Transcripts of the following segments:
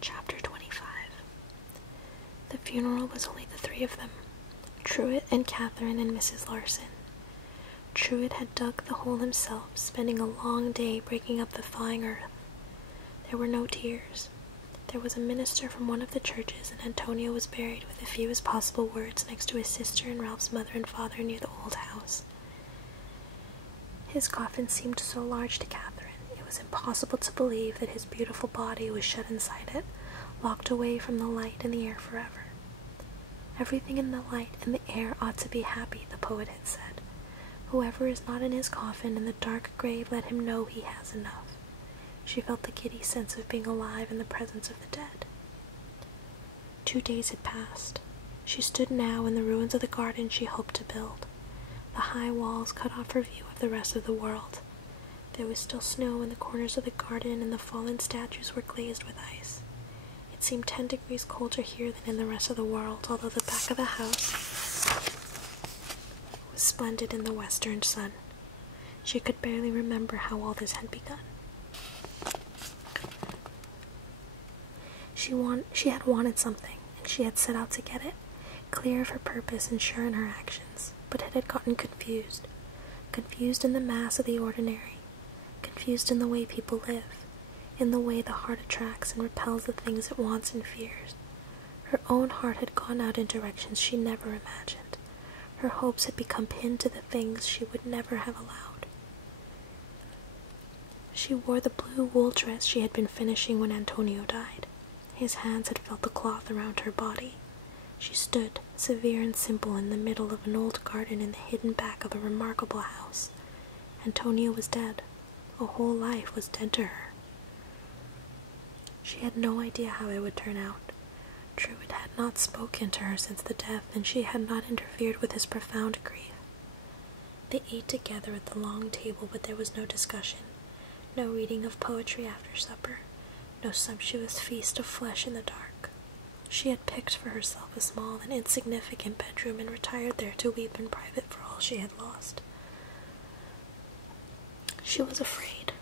Chapter 25. The funeral was only the three of them, Truett and Catherine and Mrs. Larson. Truett had dug the hole himself, spending a long day breaking up the thawing earth. There were no tears. There was a minister from one of the churches, and Antonio was buried with the fewest possible words next to his sister and Ralph's mother and father near the old house. His coffin seemed so large to Catherine, it was impossible to believe that his beautiful body was shut inside it, locked away from the light and the air forever. Everything in the light and the air ought to be happy, the poet had said. Whoever is not in his coffin in the dark grave, let him know he has enough. She felt the giddy sense of being alive in the presence of the dead. 2 days had passed. She stood now in the ruins of the garden she hoped to build. The high walls cut off her view of the rest of the world. There was still snow in the corners of the garden, and the fallen statues were glazed with ice. It seemed 10 degrees colder here than in the rest of the world, although the back of the house was splendid in the western sun. She could barely remember how all this had begun. She had wanted something, and she had set out to get it, clear of her purpose and sure in her actions, but it had gotten confused. Confused in the mass of the ordinary, confused in the way people live, in the way the heart attracts and repels the things it wants and fears. Her own heart had gone out in directions she never imagined. Her hopes had become pinned to the things she would never have allowed. She wore the blue wool dress she had been finishing when Antonio died. His hands had felt the cloth around her body. She stood, severe and simple, in the middle of an old garden in the hidden back of a remarkable house. Antonio was dead. A whole life was dead to her. She had no idea how it would turn out. Truett had not spoken to her since the death, and she had not interfered with his profound grief. They ate together at the long table, but there was no discussion, no reading of poetry after supper, no sumptuous feast of flesh in the dark. She had picked for herself a small and insignificant bedroom and retired there to weep in private for all she had lost. She was afraid.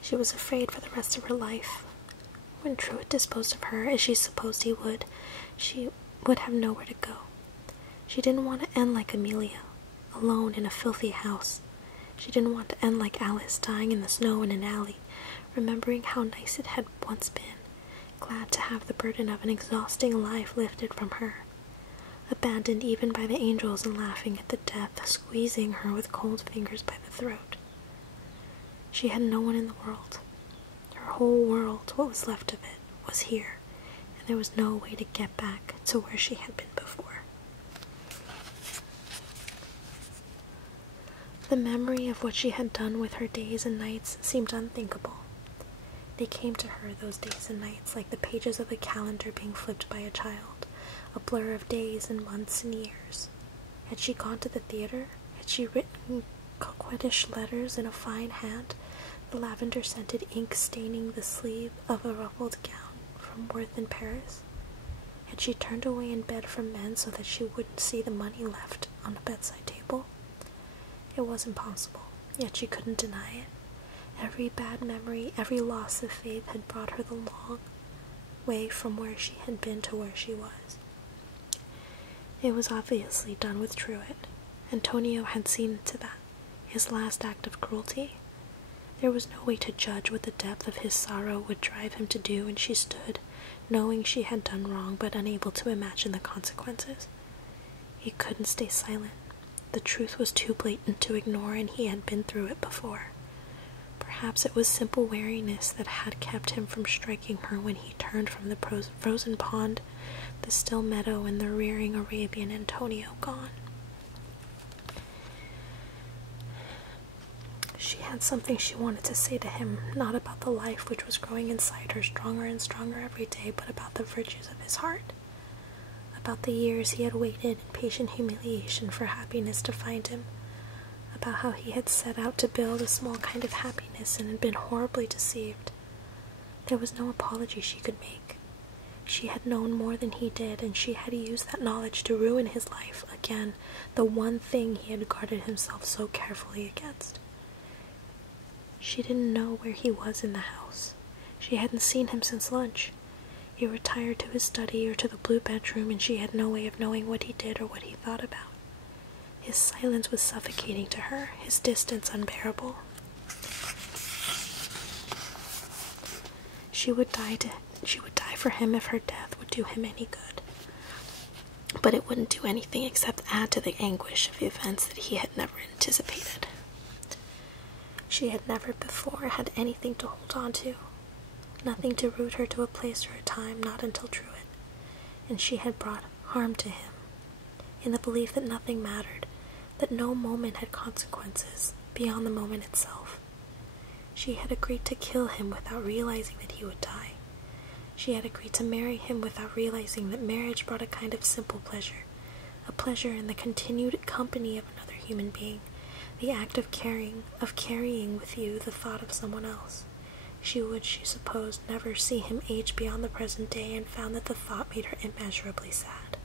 She was afraid for the rest of her life. When Truett disposed of her, as she supposed he would, she would have nowhere to go. She didn't want to end like Amelia, alone in a filthy house. She didn't want to end like Alice, dying in the snow in an alley, remembering how nice it had once been, glad to have the burden of an exhausting life lifted from her, abandoned even by the angels and laughing at the death, squeezing her with cold fingers by the throat. She had no one in the world. Her whole world, what was left of it, was here, and there was no way to get back to where she had been before. The memory of what she had done with her days and nights seemed unthinkable. They came to her, those days and nights, like the pages of a calendar being flipped by a child, a blur of days and months and years. Had she gone to the theater? Had she written coquettish letters in a fine hand, the lavender-scented ink staining the sleeve of a ruffled gown from Worth in Paris? Had she turned away in bed from men so that she wouldn't see the money left on a bedside table? It was impossible, yet she couldn't deny it. Every bad memory, every loss of faith had brought her the long way from where she had been to where she was. It was obviously done with Truett. Antonio had seen to that, his last act of cruelty. There was no way to judge what the depth of his sorrow would drive him to do, and she stood, knowing she had done wrong, but unable to imagine the consequences. He couldn't stay silent. The truth was too blatant to ignore, and he had been through it before. Perhaps it was simple wariness that had kept him from striking her when he turned from the frozen pond, the still meadow, and the rearing Arabian Antonio gone. She had something she wanted to say to him, not about the life which was growing inside her stronger and stronger every day, but about the virtues of his heart, about the years he had waited in patient humiliation for happiness to find him, about how he had set out to build a small kind of happiness and had been horribly deceived. There was no apology she could make. She had known more than he did, and she had used that knowledge to ruin his life again, the one thing he had guarded himself so carefully against. She didn't know where he was in the house. She hadn't seen him since lunch. He retired to his study or to the blue bedroom, and she had no way of knowing what he did or what he thought about. His silence was suffocating to her, his distance unbearable. She would die for him if her death would do him any good. But it wouldn't do anything except add to the anguish of events that he had never anticipated. She had never before had anything to hold on to, nothing to root her to a place or a time, not until Druid, and she had brought harm to him, in the belief that nothing mattered, that no moment had consequences beyond the moment itself. She had agreed to kill him without realizing that he would die. She had agreed to marry him without realizing that marriage brought a kind of simple pleasure, a pleasure in the continued company of another human being, the act of carrying with you the thought of someone else. She would, she supposed, never see him age beyond the present day, and found that the thought made her immeasurably sad.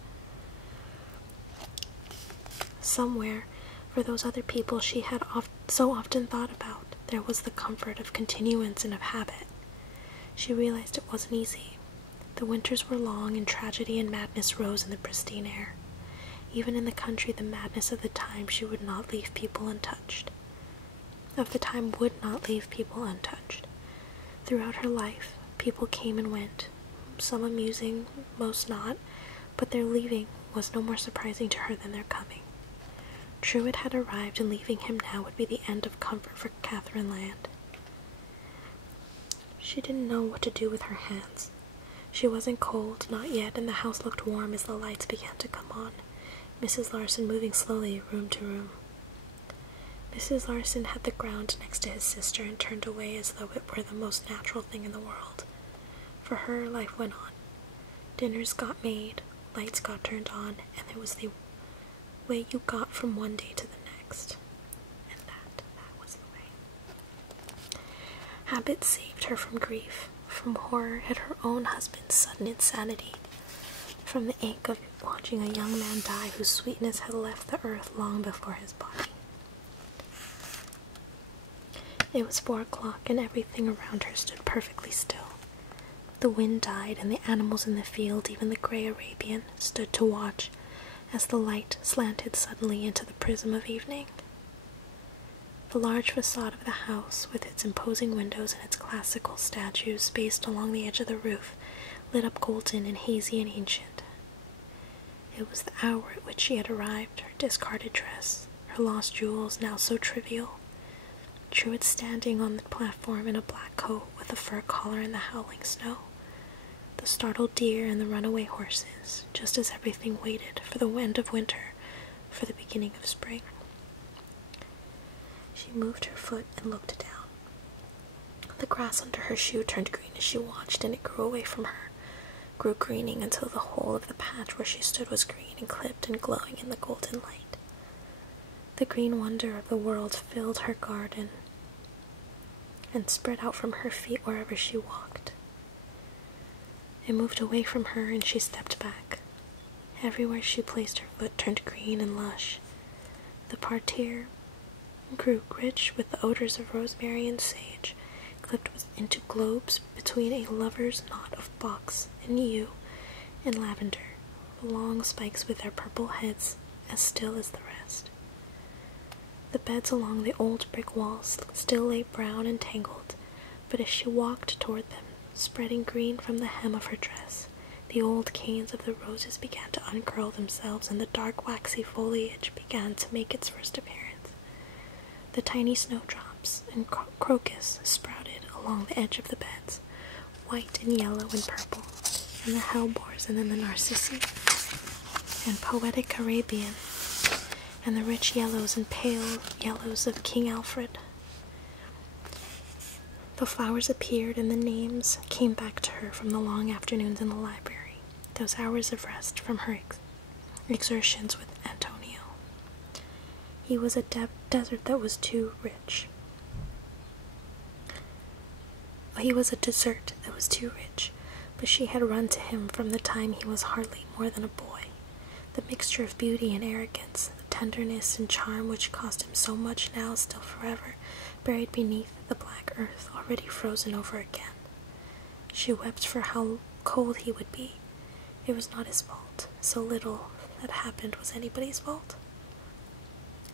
Somewhere, for those other people she had so often thought about, there was the comfort of continuance and of habit. She realized it wasn't easy. The winters were long, and tragedy and madness rose in the pristine air. Even in the country, the madness of the time would not leave people untouched. Throughout her life, people came and went, some amusing, most not, but their leaving was no more surprising to her than their coming. Druid had arrived, and leaving him now would be the end of comfort for Catherine Land. She didn't know what to do with her hands. She wasn't cold, not yet, and the house looked warm as the lights began to come on, Mrs. Larson moving slowly room to room. Mrs. Larson had the ground next to his sister and turned away as though it were the most natural thing in the world. For her, life went on. Dinners got made, lights got turned on, and there was the way you got from one day to the next. And that was the way. Habit saved her from grief, from horror at her own husband's sudden insanity, from the ache of watching a young man die whose sweetness had left the earth long before his body. It was 4 o'clock, and everything around her stood perfectly still. The wind died, and the animals in the field, even the grey Arabian, stood to watch as the light slanted suddenly into the prism of evening. The large facade of the house, with its imposing windows and its classical statues spaced along the edge of the roof, lit up golden and hazy and ancient. It was the hour at which she had arrived, her discarded dress, her lost jewels now so trivial. Druid standing on the platform in a black coat with a fur collar in the howling snow, the startled deer and the runaway horses, just as everything waited for the end of winter, for the beginning of spring. She moved her foot and looked down. The grass under her shoe turned green as she watched, and it grew away from her, grew greening until the whole of the patch where she stood was green and clipped and glowing in the golden light. The green wonder of the world filled her garden and spread out from her feet wherever she walked. It moved away from her, and she stepped back. Everywhere she placed her foot turned green and lush. The parterre grew rich with the odors of rosemary and sage, clipped into globes between a lover's knot of box and yew and lavender, the long spikes with their purple heads as still as the rest. The beds along the old brick walls still lay brown and tangled, but as she walked toward them, spreading green from the hem of her dress, the old canes of the roses began to uncurl themselves, and the dark waxy foliage began to make its first appearance. The tiny snowdrops and crocus sprouted along the edge of the beds, white and yellow and purple, and the hellebores, and then the narcissi, and poetic Arabian, and the rich yellows and pale yellows of King Alfred. The flowers appeared, and the names came back to her from the long afternoons in the library, those hours of rest from her exertions with Antonio. He was a desert that was too rich. He was a dessert that was too rich, but she had run to him from the time he was hardly more than a boy. The mixture of beauty and arrogance, the tenderness and charm which cost him so much now, still forever, buried beneath the black earth, already frozen over again. She wept for how cold he would be. It was not his fault. So little that happened was anybody's fault.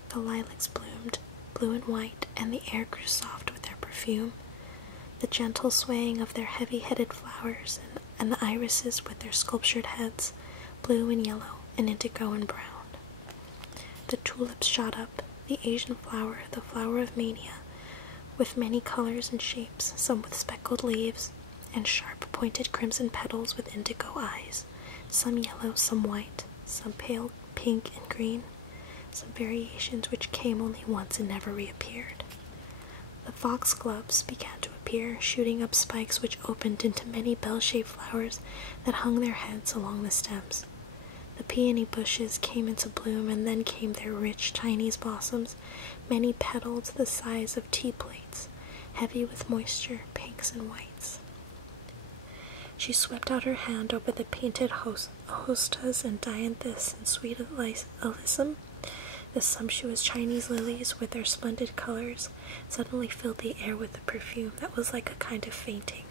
The lilacs bloomed, blue and white, and the air grew soft with their perfume. The gentle swaying of their heavy-headed flowers, and the irises with their sculptured heads, blue and yellow and indigo and brown. The tulips shot up, the Asian flower, the flower of mania, with many colors and shapes, some with speckled leaves, and sharp pointed crimson petals with indigo eyes, some yellow, some white, some pale pink and green, some variations which came only once and never reappeared. The foxgloves began to appear, shooting up spikes which opened into many bell-shaped flowers that hung their heads along the stems. The peony bushes came into bloom, and then came their rich Chinese blossoms, many petaled the size of tea plates, heavy with moisture, pinks and whites. She swept out her hand over the painted hostas and dianthus and sweet alyssum. The sumptuous Chinese lilies, with their splendid colors, suddenly filled the air with a perfume that was like a kind of fainting.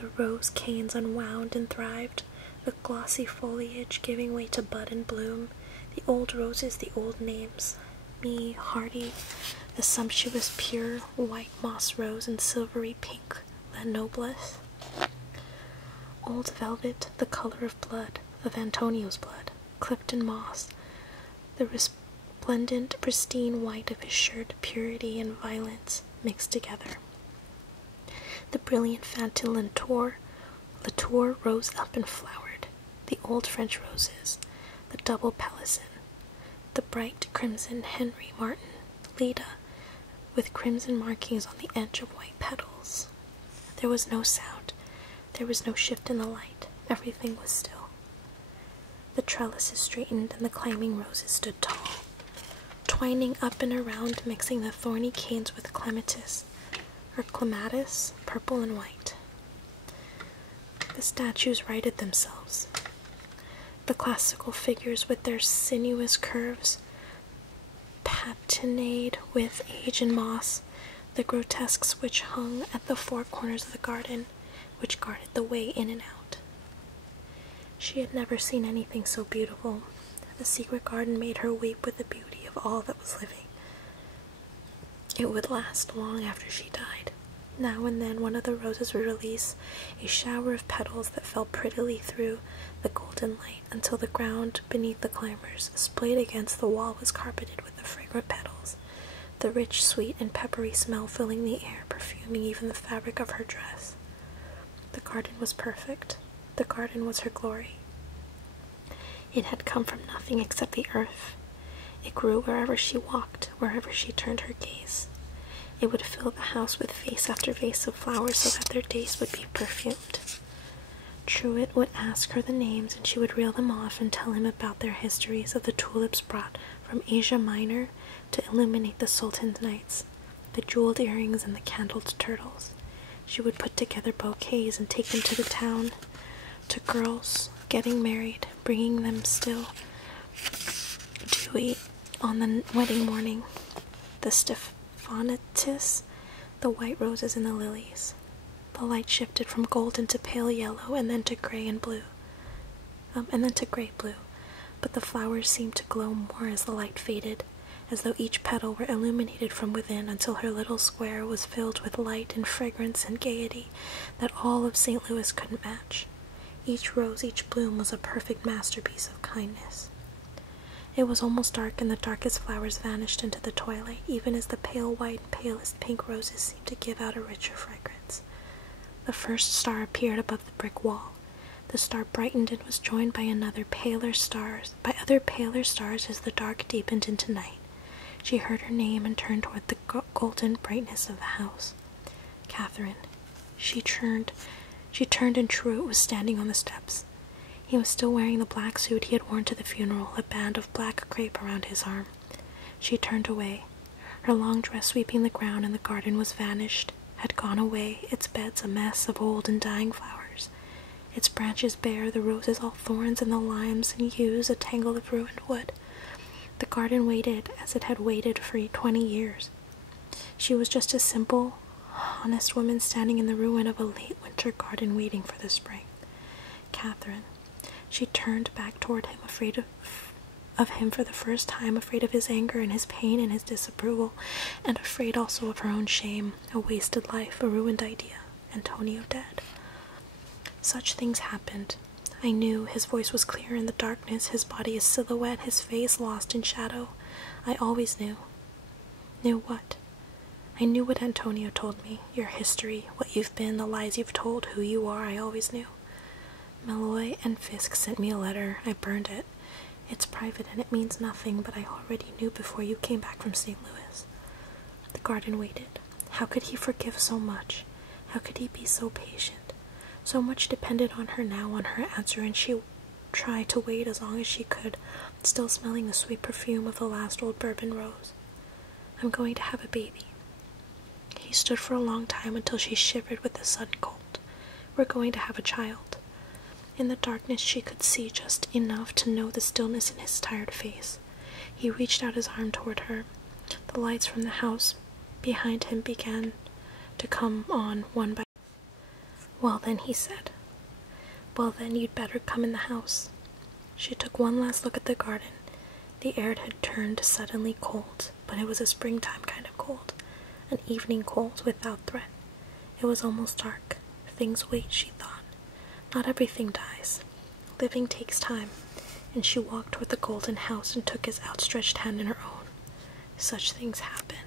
The rose canes unwound and thrived, the glossy foliage giving way to bud and bloom, the old roses, the old names, me, Hardy, the sumptuous pure white moss rose and silvery pink, la noblesse. Old velvet, the color of blood, of Antonio's blood, Clifton moss, the resplendent, pristine white of his shirt, purity and violence mixed together. The brilliant Fantin Latour rose up and flowered. The old French roses, the double Pelisson, the bright crimson Henry Martin, Leda, with crimson markings on the edge of white petals. There was no sound. There was no shift in the light. Everything was still. The trellises straightened and the climbing roses stood tall, twining up and around, mixing the thorny canes with clematis, purple and white. The statues righted themselves. The classical figures with their sinuous curves patinade with age and moss, the grotesques which hung at the four corners of the garden, which guarded the way in and out. She had never seen anything so beautiful. The secret garden made her weep with the beauty of all that was living. It would last long after she died. Now and then one of the roses would release a shower of petals that fell prettily through the golden light until the ground beneath the climbers, splayed against the wall, was carpeted with the fragrant petals, the rich, sweet, and peppery smell filling the air, perfuming even the fabric of her dress. The garden was perfect. The garden was her glory. It had come from nothing except the earth. It grew wherever she walked, wherever she turned her gaze. It would fill the house with vase after vase of flowers so that their days would be perfumed. Truitt would ask her the names, and she would reel them off and tell him about their histories of the tulips brought from Asia Minor to illuminate the Sultan's nights, the jeweled earrings and the candled turtles. She would put together bouquets and take them to the town, to girls getting married, bringing them still dewy on the wedding morning, the stephanotis, the white roses and the lilies. The light shifted from golden to pale yellow, and then to gray and blue, but the flowers seemed to glow more as the light faded, as though each petal were illuminated from within until her little square was filled with light and fragrance and gaiety that all of St. Louis couldn't match. Each rose, each bloom was a perfect masterpiece of kindness. It was almost dark, and the darkest flowers vanished into the twilight, even as the pale white and palest pink roses seemed to give out a richer fragrance. The first star appeared above the brick wall. The star brightened and was joined by other paler stars as the dark deepened into night. She heard her name and turned toward the golden brightness of the house. Catherine. She turned, and Truitt was standing on the steps. He was still wearing the black suit he had worn to the funeral, a band of black crepe around his arm. She turned away. Her long dress sweeping the ground in the garden was vanished, had gone away, its beds a mess of old and dying flowers, its branches bare, the roses all thorns, and the limes and yews a tangle of ruined wood. The garden waited as it had waited for 20 years. She was just a simple, honest woman standing in the ruin of a late winter garden waiting for the spring. Catherine. She turned back toward him, afraid of him for the first time, afraid of his anger and his pain and his disapproval, and afraid also of her own shame, a wasted life, a ruined idea, Antonio dead. Such things happened. I knew. His voice was clear in the darkness, his body a silhouette, his face lost in shadow. I always knew. Knew what? I knew what Antonio told me. Your history, what you've been, the lies you've told, who you are, I always knew. Malloy and Fisk sent me a letter. I burned it. It's private and it means nothing, but I already knew before you came back from St. Louis. The garden waited. How could he forgive so much? How could he be so patient? So much depended on her now, on her answer, and she tried to wait as long as she could, still smelling the sweet perfume of the last old bourbon rose. I'm going to have a baby. He stood for a long time until she shivered with the sudden cold. We're going to have a child. In the darkness she could see just enough to know the stillness in his tired face. He reached out his arm toward her. The lights from the house behind him began to come on one by one. Well then, he said. Well then, you'd better come in the house. She took one last look at the garden. The air had turned suddenly cold, but it was a springtime kind of cold. An evening cold without threat. It was almost dark. Things wait, she thought. Not everything dies. Living takes time. And she walked toward the golden house and took his outstretched hand in her own. Such things happen.